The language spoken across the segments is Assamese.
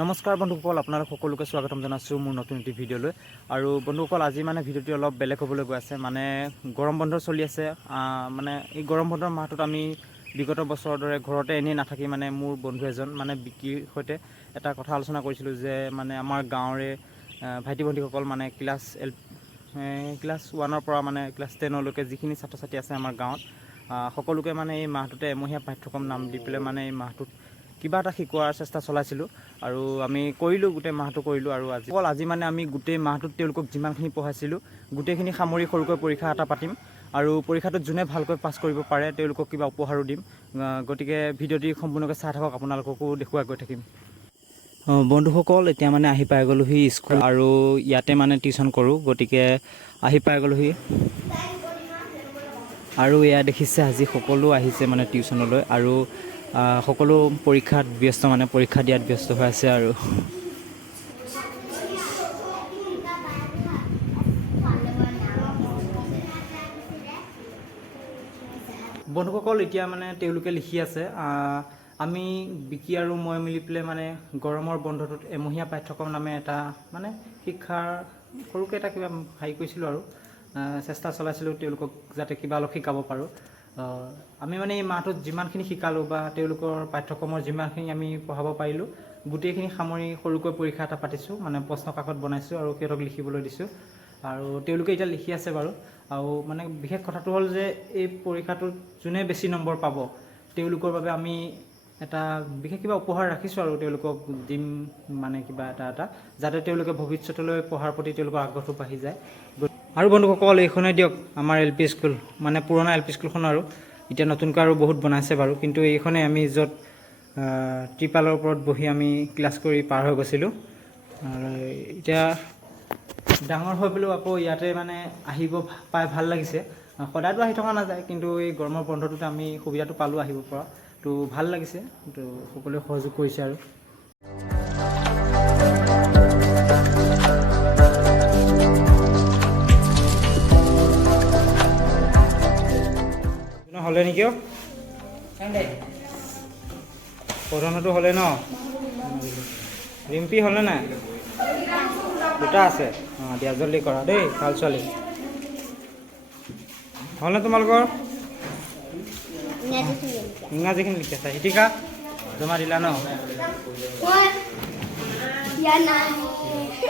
নমস্কাৰ বন্ধুসকল, আপোনালোক সকলোকে স্বাগতম জনাইছোঁ মোৰ নতুন এটি ভিডিঅ'লৈ। আৰু বন্ধুসকল, আজি মানে ভিডিঅ'টি অলপ বেলেগ হ'বলৈ গৈ আছে। মানে গৰম বন্ধ চলি আছে। মানে এই গৰম বন্ধৰ মাহটোত আমি বিগত বছৰৰ দৰে ঘৰতে এনেই নাথাকি মানে মোৰ বন্ধু এজন মানে বিকিৰ সৈতে এটা কথা আলোচনা কৰিছিলোঁ যে মানে আমাৰ গাঁৱৰে ভাইটি ভণ্টিসকল মানে ক্লাছ 1ৰ পৰা মানে ক্লাছ 10লৈকে যিখিনি ছাত্ৰ ছাত্ৰী আছে আমাৰ গাঁৱত, সকলোকে মানে এই মাহটোতে এমহীয়া পাঠ্যক্ৰম নাম দি পেলাই মানে এই মাহটোত কিবা এটা শিকোৱাৰ চেষ্টা চলাইছিলোঁ। আৰু আমি কৰিলোঁ, গোটেই মাহটো কৰিলোঁ। আৰু আজি মানে আমি গোটেই মাহটোত তেওঁলোকক যিমানখিনি পঢ়াইছিলোঁ গোটেইখিনি সামৰি সৰুকৈ পৰীক্ষা এটা পাতিম। আৰু পৰীক্ষাটোত যোনে ভালকৈ পাছ কৰিব পাৰে তেওঁলোকক কিবা উপহাৰো দিম। গতিকে ভিডিঅ'টি সম্পূৰ্ণকৈ চাই থাকক, আপোনালোককো দেখুৱাই গৈ থাকিম। বন্ধুসকল, এতিয়া মানে আহি পাই গ'লোহি স্কুল, আৰু ইয়াতে মানে টিউশ্যন কৰোঁ। গতিকে আহি পাই গ'লোহি, আৰু এয়া দেখিছে আজি সকলো আহিছে মানে টিউশ্যনলৈ। আৰু সকলো পৰীক্ষাত ব্যস্ত, মানে পৰীক্ষা দিয়াত ব্যস্ত হৈ আছে। আৰু বন্ধুসকল, এতিয়া মানে তেওঁলোকে লিখি আছে। আমি বিকি আৰু মই মিলি পেলাই মানে গৰমৰ বন্ধটোত এমহীয়া পাঠ্যক্ৰম নামে এটা মানে শিক্ষাৰ সৰুকৈ এটা কিবা হেৰি কৰিছিলোঁ আৰু চেষ্টা চলাইছিলোঁ তেওঁলোকক যাতে কিবা অলপ শিকাব পাৰোঁ। আমি মানে এই মাহটোত যিমানখিনি শিকালোঁ বা তেওঁলোকৰ পাঠ্যক্ৰমৰ যিমানখিনি আমি পঢ়াব পাৰিলোঁ গোটেইখিনি সামৰি সৰুকৈ পৰীক্ষা এটা পাতিছোঁ। মানে প্ৰশ্ন কাকত বনাইছোঁ আৰু সিহঁতক লিখিবলৈ দিছোঁ। আৰু তেওঁলোকে এতিয়া লিখি আছে বাৰু। আৰু মানে বিশেষ কথাটো হ'ল যে এই পৰীক্ষাটোত যোনে বেছি নম্বৰ পাব তেওঁলোকৰ বাবে আমি এটা বিশেষ কিবা উপহাৰ ৰাখিছোঁ আৰু তেওঁলোকক দিম, মানে কিবা এটা যাতে তেওঁলোকে ভৱিষ্যতলৈ পঢ়াৰ প্ৰতি তেওঁলোকৰ আগ্ৰহটো বাঢ়ি যায়। আৰু বন্ধুসকল, এইখনে দিয়ক আমাৰ LP স্কুল, মানে পুৰণা LP স্কুলখন। আৰু এতিয়া নতুনকৈ আৰু বহুত বনাইছে বাৰু, কিন্তু এইখনে আমি য'ত ত্ৰিপালৰ ওপৰত বহি আমি ক্লাছ কৰি পাৰ হৈ গৈছিলোঁ। এতিয়া ডাঙৰ হৈ পেলাইও আকৌ ইয়াতে মানে আহিব পাই ভাল লাগিছে। সদায়তো আহি থকা নাযায়, কিন্তু এই গৰমৰ বন্ধটোতে আমি সুবিধাটো পালোঁ আহিব পৰা, তো ভাল লাগিছে। তো সকলোৱে সহযোগ কৰিছে। আৰু হ'লে নেকি প্ৰধানটো হ'লে ন? ৰিম্পী হ'লে নাই? দুটা আছে। দিয়া জলদি কৰা দেই, ভাল ছোৱালী। হ'লনে তোমালোকৰ? ইংৰাজীখিনি লিখি আছে। হিতিকা জমা দিলা ন?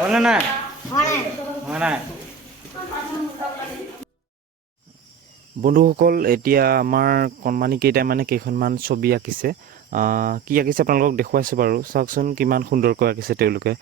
হ'লনে নাই? হোৱা নাই। বন্ধুসকল, এতিয়া আমাৰ কণমানিকেইটাই মানে কেইখনমান ছবি আঁকিছে। কি আঁকিছে আপোনালোকক দেখুৱাইছোঁ বাৰু, চাওকচোন কিমান সুন্দৰকৈ আঁকিছে তেওঁলোকে।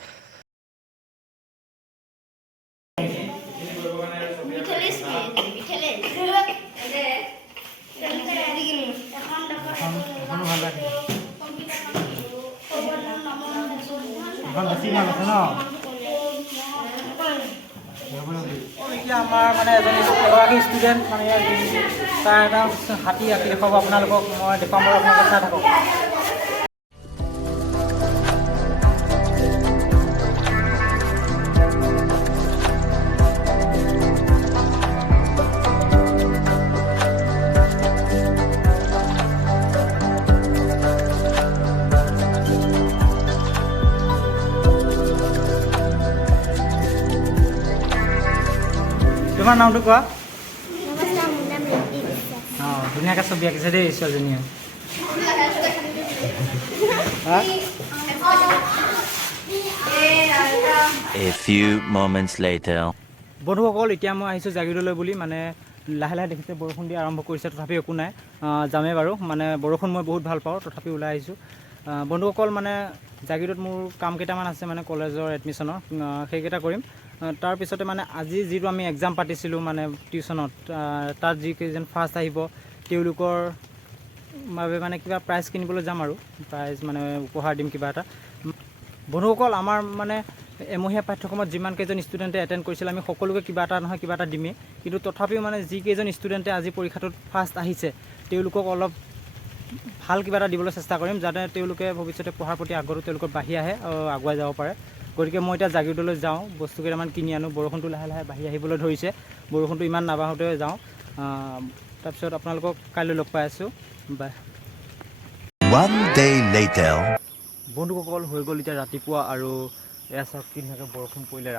এতিয়া আমাৰ মানে এগৰাকী ষ্টুডেণ্ট মানে তাৰ এটা হাতী আঁকি দেখুৱাব আপোনালোকক। মই দেখুৱাম বাৰু, আপোনালোকে চাই থাকক। তোমাৰ নামটো কোৱা? ধুনীয়াকৈ ছবি আঁকিছে দেই ছোৱালীজনীয়ে। A few moments later. বন্ধুসকল, এতিয়া মই আহিছোঁ জাগিৰোডলৈ বুলি। মানে লাহে লাহে দেখিছে বৰষুণ দিয়া আৰম্ভ কৰিছে, তথাপি একো নাই, যামেই বাৰু। মানে বৰষুণ মই বহুত ভাল পাওঁ, তথাপি ওলাই আহিছোঁ। বন্ধুসকল, মানে জাগিৰোডত মোৰ কাম কেইটামান আছে, মানে কলেজৰ এডমিশ্যনৰ, সেইকেইটা কৰিম। তাৰপিছতে মানে আজি যিটো আমি এক্সাম পাতিছিলোঁ মানে টিউশ্যনত, তাত যিকেইজন ফাৰ্ষ্ট আহিব তেওঁলোকৰ বাবে মানে কিবা প্ৰাইজ কিনিবলৈ যাম। আৰু প্ৰাইজ মানে উপহাৰ দিম কিবা এটা। বন্ধুসকল, আমাৰ মানে এমহীয়া পাঠ্যক্ৰমত যিমানকেইজন ষ্টুডেণ্টে এটেণ্ড কৰিছিল আমি সকলোকে কিবা এটা নহয় কিবা এটা দিমেই। কিন্তু তথাপিও মানে যিকেইজন ষ্টুডেণ্টে আজি পৰীক্ষাটোত ফাৰ্ষ্ট আহিছে তেওঁলোকক অলপ ভাল কিবা এটা দিবলৈ চেষ্টা কৰিম, যাতে তেওঁলোকে ভৱিষ্যতে পঢ়াৰ প্ৰতি আগ্ৰহটো তেওঁলোকৰ বাঢ়ি আহে, আগুৱাই যাব পাৰে। গতিকে মই এতিয়া জাগিৰোডলৈ যাওঁ, বস্তু কেইটামান কিনি আনো। বৰষুণটো লাহে লাহে বাঢ়ি আহিবলৈ ধৰিছে, বৰষুণটো ইমান নাবাঢ়োতে যাওঁ। তাৰপিছত আপোনালোকক কাইলৈ লগ পাই আছোঁ। বাই। One day later. বন্ধুসকল হৈ গ'ল এতিয়া ৰাতিপুৱা আৰু এয়া চাওক কি ধুনীয়াকৈ বৰষুণ পৰিলে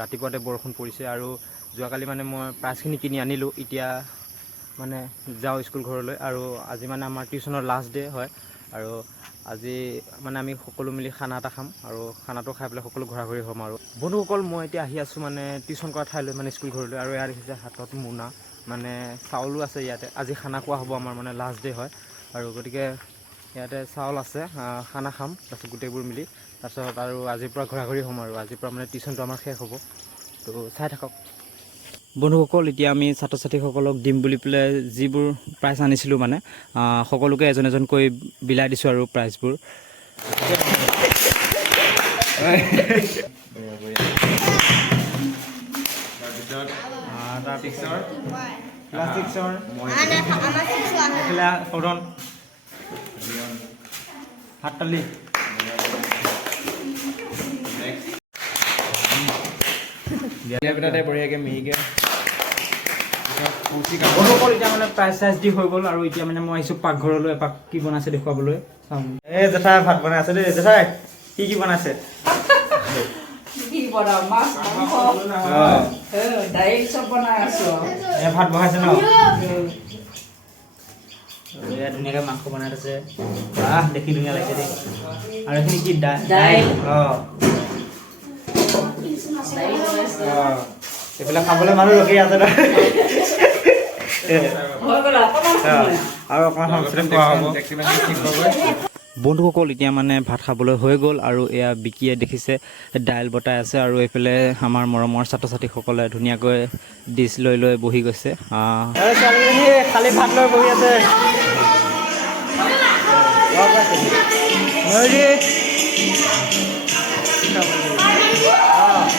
ৰাতিপুৱাতে বৰষুণ পৰিছে আৰু যোৱাকালি মানে মই প্ৰাইজখিনি কিনি আনিলোঁ এতিয়া মানে যাওঁ স্কুল ঘৰলৈ আৰু আজি মানে আমাৰ টিউশ্যনৰ লাষ্ট ডে হয় আৰু আজি মানে আমি সকলো মিলি খানা এটা খাম আৰু খানাটো খাই পেলাই সকলো ঘৰা ঘৰি হ'ম আৰু বন্ধুসকল মই এতিয়া আহি আছোঁ মানে টিউশ্যন কৰা ঠাইলৈ মানে স্কুল ঘৰলৈ আৰু ইয়াত দেখিছে হাতত মোনা মানে চাউলো আছে ইয়াতে আজি খানা খোৱা হ'ব আমাৰ মানে লাষ্ট ডে হয় আৰু গতিকে ইয়াতে চাউল আছে খানা খাম তাৰপিছত গোটেইবোৰ মিলি তাৰপিছত আৰু আজিৰ পৰা ঘৰা ঘৰি হ'ম আৰু আজিৰ পৰা মানে টিউশ্যনটো আমাৰ শেষ হ'ব তো চাই থাকক বন্ধুসকল এতিয়া আমি ছাত্ৰ ছাত্ৰীসকলক দিম বুলি পেলাই যিবোৰ প্ৰাইজ আনিছিলোঁ মানে সকলোকে এজন এজনকৈ বিলাই দিছোঁ আৰু প্ৰাইজবোৰ হাততালি বঢ়িয়াকৈ মিহিকৈ বন্ধুসকল এতিয়া মানে প্ৰাইজ চাইজ দি হৈ গ'ল আৰু এতিয়া মানে মই আহিছোঁ পাকঘৰলৈ এপাক কি বনাইছে দেখুৱাবলৈ এই জেঠাই ভাত বনাই আছে দেই জেঠাই কি বনাইছে ভাত বহাইছে ন ধুনীয়াকৈ মাংস বনাই আছে দেখি ধুনীয়া লাগিছে দেই আৰু এইখিনি কি দাইল এইবিলাক খাবলৈ মানুহ ৰখি আছে আৰু অকণমান খোৱা হ'ব বন্ধুসকল এতিয়া মানে ভাত খাবলৈ হৈ গ'ল আৰু এয়া বিকিয়ে দেখিছে দাইল বটাই আছে আৰু এইফালে আমাৰ মৰমৰ ছাত্ৰ ছাত্ৰীসকলে ধুনীয়াকৈ ডিছ লৈ লৈ বহি গৈছে ছোৱালীজনী খালী ভাত লৈ বহি আছে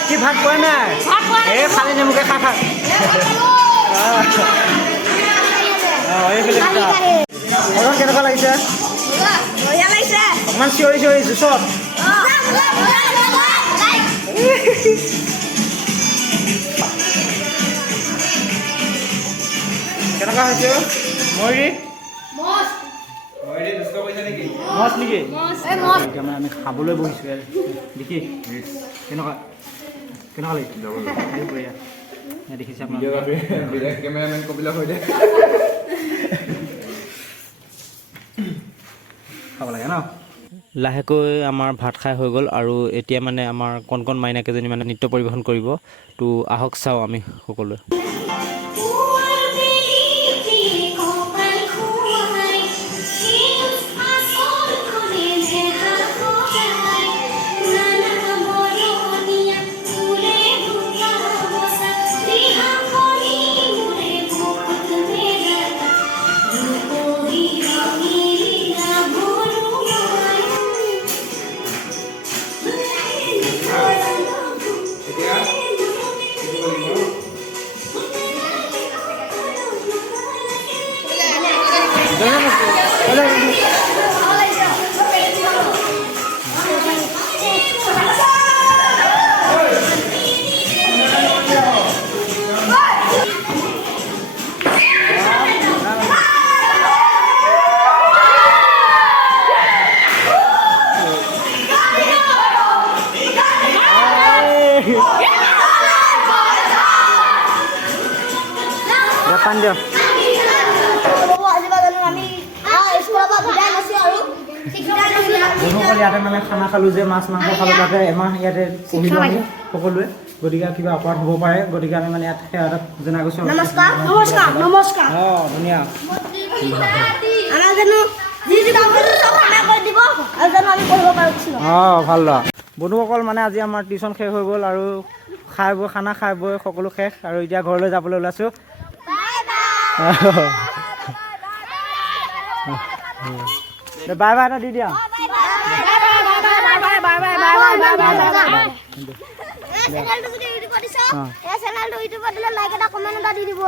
কি ভাত পোৱা নাই এই খালী নেমুকে খা কেনেকুৱা লাগিছে অকণমান চিঞৰি জুচত কেনেকুৱা হৈছে ময়ূৰী মজ নেকি এতিয়া মানে আমি খাবলৈ বহিছোঁ দেখি কেনেকুৱা লাগিছে বঢ়িয়া দেখিছে কেমেৰামেন কপিলা হৈ দে খাব লাগে ন লাহেকৈ আমাৰ ভাত খাই হৈ গ'ল আৰু এতিয়া মানে আমাৰ কণ কণ মাইনাকেইজনী মানে নৃত্য পৰিৱেশন কৰিব তো আহক চাওঁ আমি সকলোৱে পান দিয়ক বন্ধুসকল ইয়াতে মানে খানা খালোঁ যে মাছ মাংস খালোঁ তাতে এমাহ ইয়াতে পঢ়িলোঁ আমি সকলোৱে গতিকে কিবা অপৰাধ হ'ব পাৰে গতিকে আমি মানে ইয়াত সেৱা এটা জনাই গৈছোঁ ধুনীয়া ভাল লোৱা বন্ধুসকল মানে আজি আমাৰ টিউশ্যন শেষ হৈ গ'ল আৰু খানা খাই বৈ সকলো শেষ আৰু এতিয়া ঘৰলৈ যাবলৈ ওলাইছোঁ বাই বাই এটা দি দিয়া চেনেলটো ইউটিউবত দিলে লাইক এটা কমেণ্ট এটা দি দিব